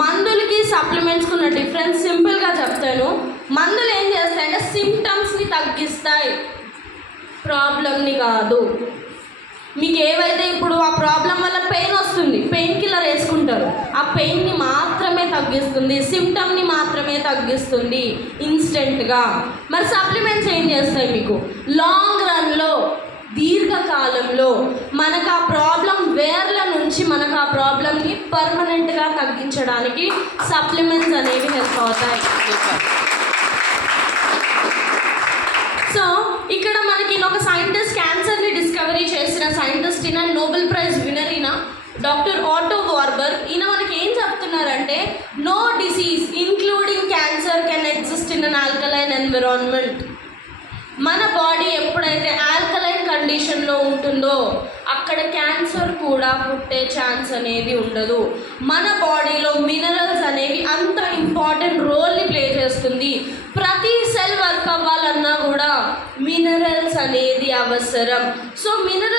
మందులకి సప్లిమెంట్స్కి ఉన్న డిఫరెన్స్ సింపుల్గా చెప్తాను. మందులు ఏం చేస్తాయంటే సిమ్టమ్స్ని తగ్గిస్తాయి, ప్రాబ్లమ్ని కాదు. మీకు ఏవైతే ఇప్పుడు ఆ ప్రాబ్లం వల్ల పెయిన్ వస్తుంది, పెయిన్ కిల్లర్ వేసుకుంటారు, ఆ పెయిన్ని మాత్రమే తగ్గిస్తుంది, సిమ్టమ్ని మాత్రమే తగ్గిస్తుంది ఇన్స్టెంట్గా. మరి సప్లిమెంట్స్ ఏం చేస్తాయి? మీకు లాంగ్ రన్లో, దీర్ఘకాలంలో మనకు ఆ ప్రాబ్లం వేర్ల నుంచి మనకు ఆ ప్రాబ్లంని పర్మనెంట్గా తగ్గించడానికి సప్లిమెంట్స్ అనేవి హెల్ప్ అవుతాయి. సో ఇక్కడ మనకి ఒక సైంటిస్ట్, క్యాన్సర్ని డిస్కవరీ చేసిన సైంటిస్ట్ ఈయన, నోబెల్ ప్రైజ్ విన్నర్ ఈయన, డాక్టర్ ఆటో వార్బర్గ్. ఈయన మనకి ఏం చెప్తున్నారంటే, no disease including cancer can exist in an alkaline environment. మన బాడీ ఎప్పుడైతే ఆల్కలైన్ కండిషన్లో ఉంటుందో అక్కడ క్యాన్సర్ కూడా పుట్టే ఛాన్స్ అనేది ఉండదు. మన బాడీలో మినరల్స్ అనేవి అంత ఇంపార్టెంట్ రోల్ని ప్లే చేస్తుంది. ప్రతి సెల్ వర్క్ అవ్వాలన్నా కూడా మినరల్స్ అనేది అవసరం. So mineral